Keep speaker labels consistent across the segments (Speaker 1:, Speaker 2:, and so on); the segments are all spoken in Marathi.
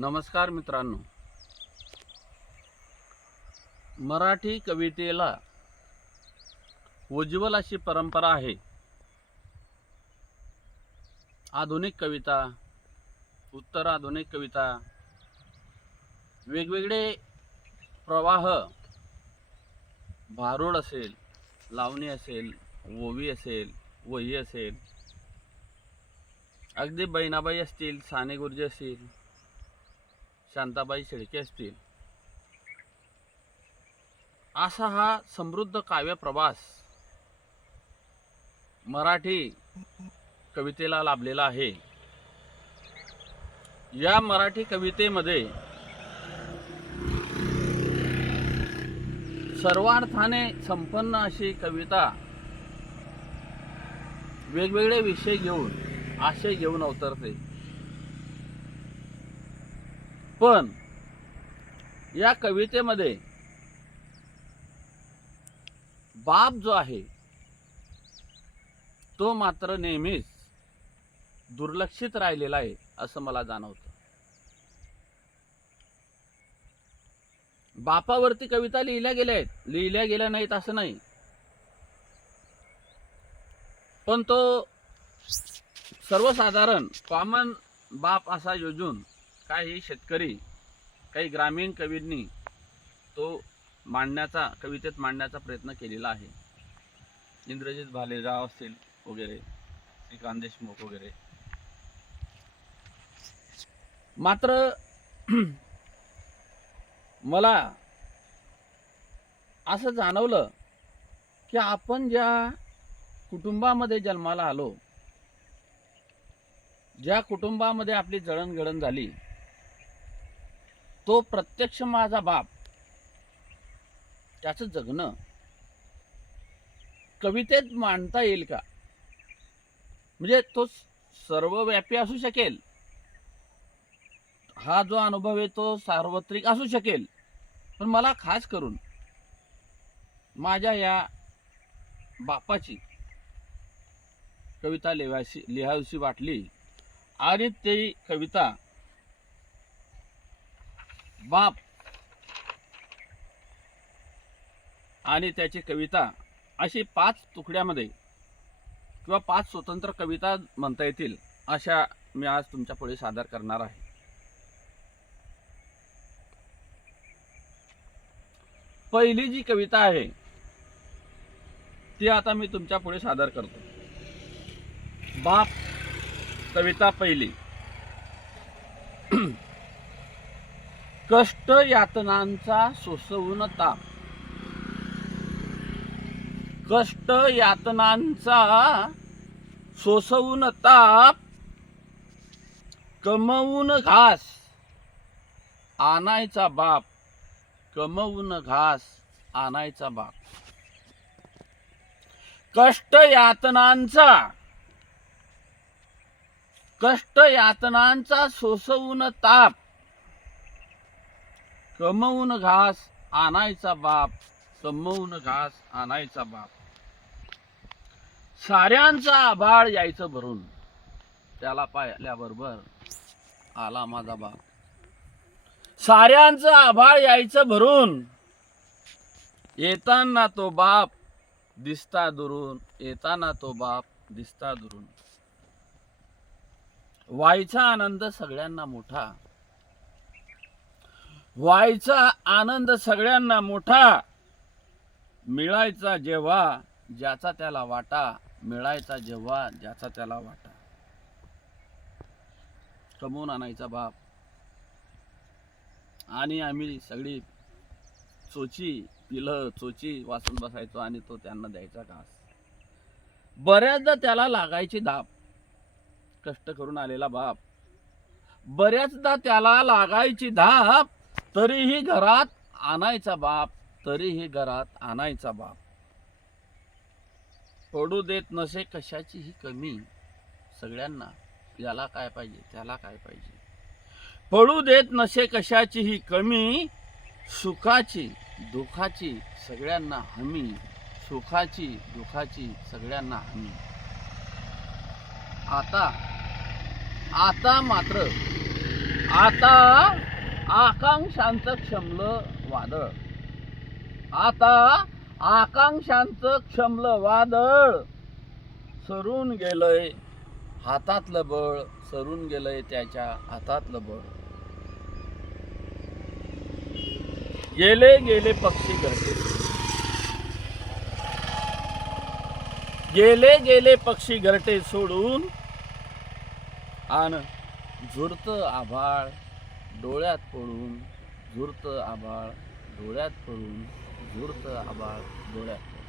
Speaker 1: नमस्कार मित्रांनो. मराठी कवितेला उज्ज्वल अशी परंपरा आहे. आधुनिक कविता उत्तर आधुनिक कविता वेगवेगळे प्रवाह भारुड असेल लावणी असेल ओवी असेल वही असेल. अगदी बहिणाबाई असतील साने गुरुजी असतील शांताबाई शेळके असतील. असा हा समृद्ध काव्य प्रवास मराठी कवितेला लाभलेला आहे. या मराठी कवितेमध्ये सर्वार्थाने संपन्न अशी कविता वेगवेगळे विषय घेऊन आशय घेऊन अवतरते. पण या कवितेमध्ये बाप जो आहे तो मात्र नेहमीच दुर्लक्षित राहिलेला आहे असं मला जाणवतं. बापावरती कविता लिहिल्या गेल्या आहेत लिहिल्या गेल्या नाहीत असं नाही. पण तो सर्वसाधारण कॉमन बाप असा योजून काही शेतकरी काही ग्रामीण कवींनी तो मांडण्याचा कवितेत मांडण्याचा प्रयत्न केलेला आहे. इंद्रजित भालेराव असतील वगैरे श्रीकांत देशमुख वगैरे. मात्र मला असं जाणवलं की आपण ज्या कुटुंबामध्ये जन्माला आलो ज्या कुटुंबामध्ये आपली जळणघडण झाली तो प्रत्यक्ष माझा बाप. त्याचं जगणं कवितेत मांडता येईल का? म्हणजे तो सर्वव्यापी असू शकेल. हा जो अनुभव आहे तो सार्वत्रिक असू शकेल. पण मला खास करून माझ्या या बापाची कविता लिहायची लिहावीशी वाटली आणि ती कविता बाप. आणि त्याची कविता अशी पाच तुकड्यामध्ये किंवा पाच स्वतंत्र कविता म्हणता येतील अशा मी आज तुमच्यापुढे सादर करणार आहे. पहिली जी कविता आहे ती आता मी तुमच्यापुढे सादर करतो. बाप कविता पहिली. कष्ट यातनांचा सोसवून ताप. कष्ट यातनांचा सोसवून ताप. कमवून घास. आणायचा बाप. कमवून घास. आणायचा बाप. कष्ट यातनांचा. कष्ट यातनांचा सोसवून ताप. कमवून घास आणायचा बाप कमवून घास आणायचा बाप. साऱ्यांचा आभाळ यायचं भरून. त्याला पाहिल्याबरोबर आला माझा बाप. साऱ्यांचं आभाळ यायचं भरून. येताना तो बाप दिसता दुरून येताना तो बाप दिसता दुरून. व्हायचा आनंद सगळ्यांना मोठा. व्हायचा आनंद सगळ्यांना मोठा. मिळायचा जेव्हा ज्याचा त्याला वाटा मिळायचा जेव्हा ज्याचा त्याला वाटा. कमवून आणायचा बाप. आणि आम्ही सगळी चोची पिलं चोची वाचून बसायचो आणि तो त्यांना द्यायचा घास. बऱ्याचदा त्याला लागायची धाप. कष्ट करून आलेला बाप. बऱ्याचदा त्याला लागायची धाप. तरीही घरात आणायचा बाप तरीही घरात आणायचा बाप. पडू देत नसे कशाची ही कमी. सगळ्यांना याला काय पाहिजे त्याला काय पाहिजे. पडू देत नसे कशाची ही कमी. सुखाची दुखाची सगळ्यांना हमी. सुखाची दुखाची सगळ्यांना हमी. आता आता मात्र आता आकांक्षांचं क्षमलं वादळ. आता आकांक्षांचं क्षमलं वादळ. सरून गेलंय हातातलं बळ सरून गेलंय त्याच्या हातातलं बळ. गेले गेले पक्षी घरटे गेले गेले पक्षी घरटे सोडून. आण झुरत आभाळ डोळ्यात पडून झुरत आभाळ डोळ्यात पडून झुरत आभाळ डोळ्यात पडून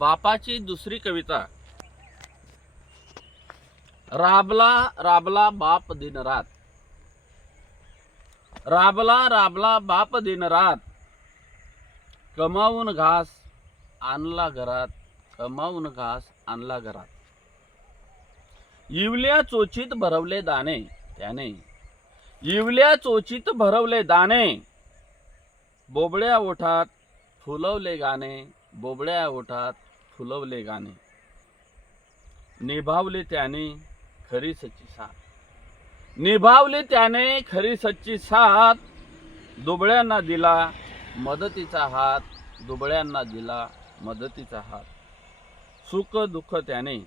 Speaker 1: बापाची दुसरी कविता. राबला राबला बाप दिन रात. राबला राबला बाप दिन रात. कमावून घास आणला घरात. कमावून घास आणला घरात. इवल्या चोचीत भरवले दाणे त्याने. इवल्या चोचीत भरवले दाणे. बोबड्या ओठात फुलवले गाणे बोबड्या ओठात फुलवले गाणे. निभावले त्याने खरी सच्ची साथ. निभावले त्याने खरी सच्ची साथ. दुबळ्यांना दिला मदतीचा हात. दुबळ्यांना दिला मदतीचा हात. सुख दुःख त्याने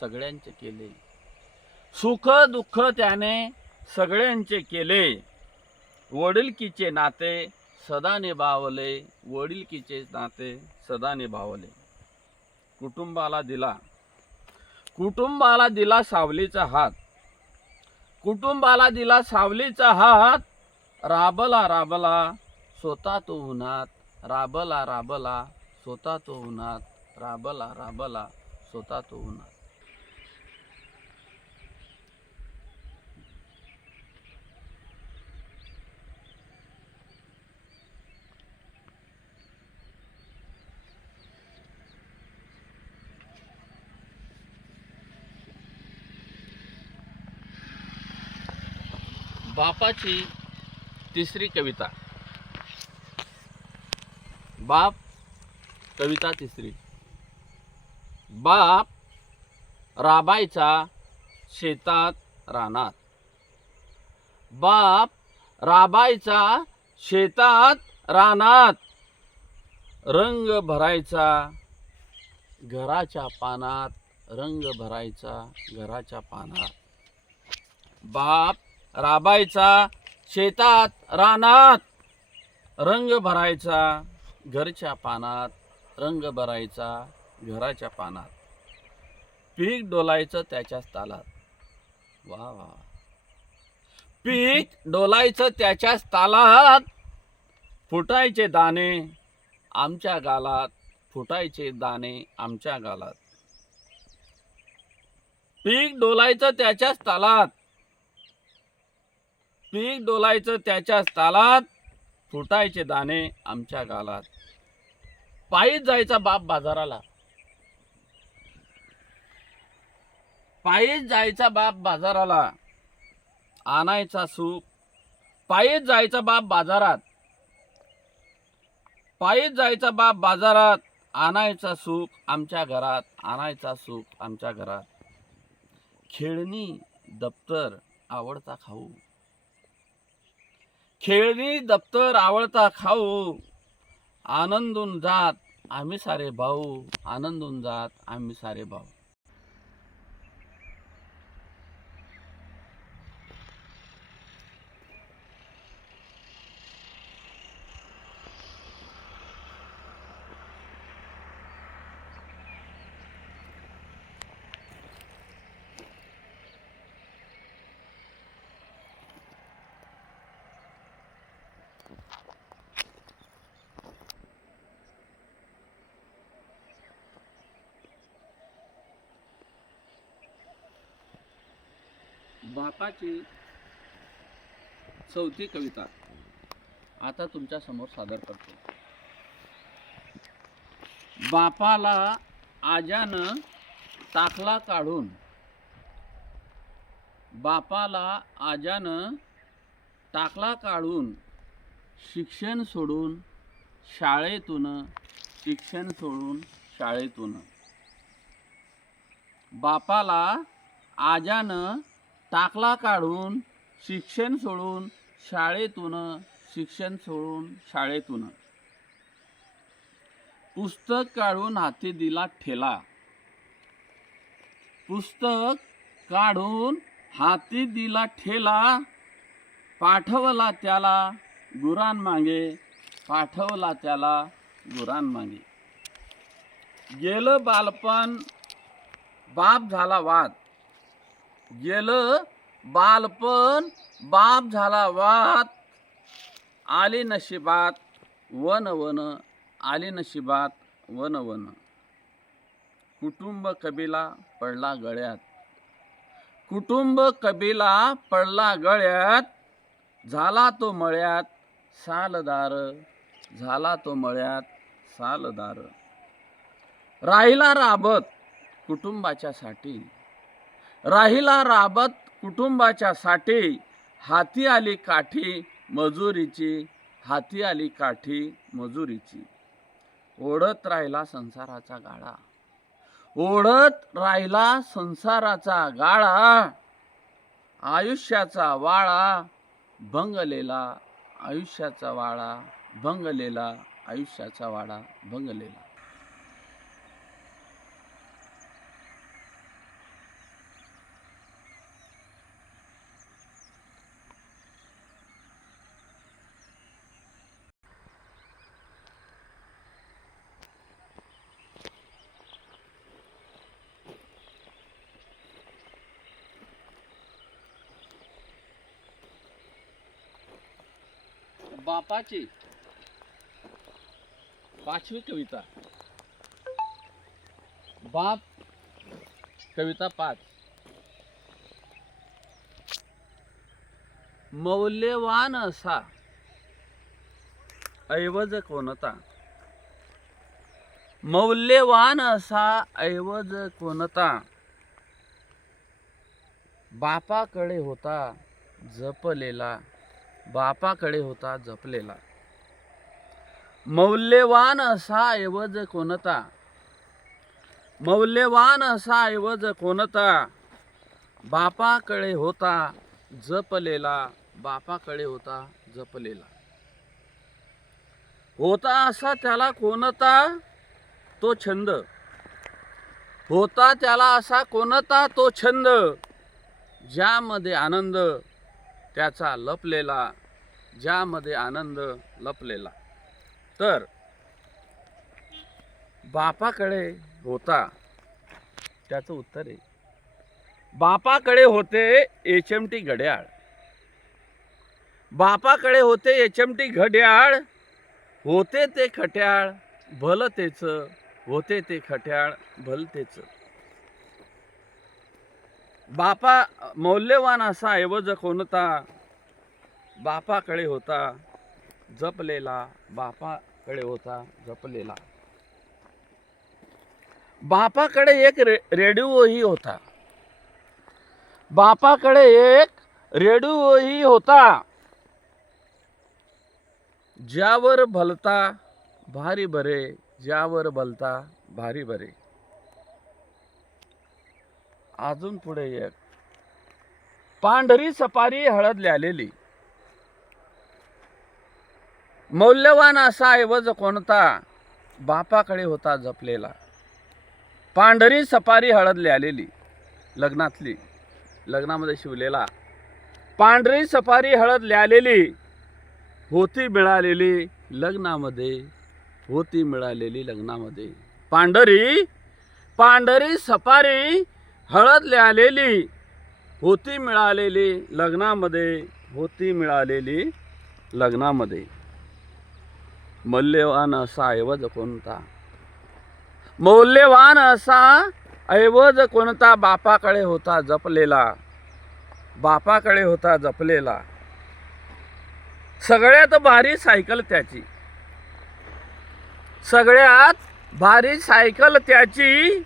Speaker 1: सगळ्यांचे केले. सुख दुःख त्याने सगळ्यांचे केले. वडिलकीचे नाते सदा निभावले. वडिलकीचे नाते सदा निभावले. कुटुंबाला दिला. कुटुंबाला दिला सावलीचा हात. कुटुंबाला दिला सावलीचा हात. राबला राबला स्वतः तो उन्हात. राबला राबला स्वतः तो उन्हात. राबला राबला स्वतः तो उन्हात. बापाची तिसरी कविता. बाप कविता तिसरी. बाप राबायचा शेतात रानात. बाप राबायचा शेतात रानात. रंग भरायचा घराच्या पानात. रंग भरायचा घराच्या पानात. बाप राबायचा शेतात रानात. रंग भरायचा घरच्या पानात. रंग भरायचा घराच्या पानात. पीक डोलायचं त्याच्याच तालात. वा वा पीक डोलायचं त्याच्याच तालात. फुटायचे दाणे आमच्या गालात. फुटायचे दाणे आमच्या गालात. पीक डोलायचं त्याच्याच तालात. पीक डोलायचं त्याच्या तालात फुटायचे दाणे आमच्या गालात. पायीच जायचा बाप बाजाराला. पायीच जायचा बाप बाजाराला. आणायचा सूप. पायीच जायचा बाप बाजारात. पायीच जायचा बाप बाजारात. आणायचा सूप आमच्या घरात. आणायचा सूप आमच्या घरात. खेळणी दप्तर आवडता खाऊ. खेळणी दप्तर आवडता खाऊ. आनंदून जात आम्ही सारे भाऊ. आनंदून जात आम्ही सारे भाऊ. बापाची चौथी कविता आता तुमच्यासमोर सादर करतो. बापाला आजानं टाकला काढून बापाला आजानं टाकला काढून शिक्षण सोडून शाळेतून शिक्षण सोडून शाळेतून. बापाला आजानं टाकला काढून शिक्षण सोडून शाळेतून शिक्षण सोडून शाळेतून. पुस्तक काढून हाती दिला ठेला. पुस्तक काढून हाती दिला ठेला. पाठवला त्याला गुरान मागे पाठवला त्याला गुरान मागे गेलं बालपण बाप झाला वाद. गेलं बालपण बाप झाला वात. आली नशिबात वन वन आली नशिबात वन वन. कुटुंब कबिला पडला गळ्यात. कुटुंब कबिला पडला गळ्यात. झाला तो मळ्यात सालदार झाला तो मळ्यात सालदार. राहिला राबत कुटुंबाच्यासाठी. राहिला राबत कुटुंबाच्या साठी. हाती आली काठी मजुरीची. हाती आली काठी मजुरीची. ओढत राहिला संसाराचा गाळा. ओढत राहिला संसाराचा गाळा. आयुष्याचा वाळा भंगलेला आयुष्याचा वाळा भंगलेला आयुष्याचा वाडा भंगलेला. बापाची. पाचवी कविता. बाप कविता पाच. मौल्यवान असा. ऐवज कोणता? मौल्यवान असा ऐवज कोणता? बापाकडे होता जपलेला. बापाकडे होता जपलेला. मौल्यवान असा ऐवज कोणता? मौल्यवान असा ऐवज कोणता? बापाकडे होता जपलेला बापाकडे होता जपलेला. होता असा त्याला कोणता? तो छंद. होता त्याला असा कोणता? तो छंद. ज्यामध्ये आनंद त्याचा लपलेला ज्यामध्ये आनंद लपलेला. तर बापाकडे होता त्याचं उत्तर आहे बापाकडे होते एच एम टी घड्याळ. बापाकडे होते एच एम टी घड्याळ होते ते खट्याळ भलतेच होते ते खट्याळ भलतेचं. बापा मौल्यवान असा ऐवज कोणता बापाकडे होता जपलेला बापाकडे होता जपलेला. बापाकडे एक रे रेडिओही होता. बापाकडे एक रेडिओही होता. ज्यावर भलता भारी बरे ज्यावर भलता भारी बरे. अजून पुढे एक पांढरी सपारी हळद लिहिलेली. मौल्यवान असा ऐवज कोणता? बापाकडे होता जपलेला. पांढरी सपारी हळद लिहिलेली. लग्नातली. लग्नामध्ये शिवलेला. पांढरी सफारी हळद लिहिलेली. होती मिळालेली लग्नामध्ये. होती मिळालेली लग्नामध्ये. पांढरी पांढरी सफारी हळद लिहिलेली होती मिळालेली लग्नामध्ये होती मिळालेली लग्नामध्ये. मौल्यवान असा ऐवज कोणता? मौल्यवान असा ऐवज कोणता? बापाकडे होता जपलेला. बापाकडे होता जपलेला. सगळ्यात भारी सायकल त्याची. सगळ्यात भारी सायकल त्याची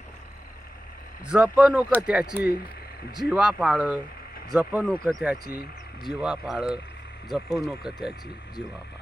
Speaker 1: जपणूक त्याची जीवा पाळ जपणूक त्याची जीवा पाळ जपणूक त्याची जीवा पाळ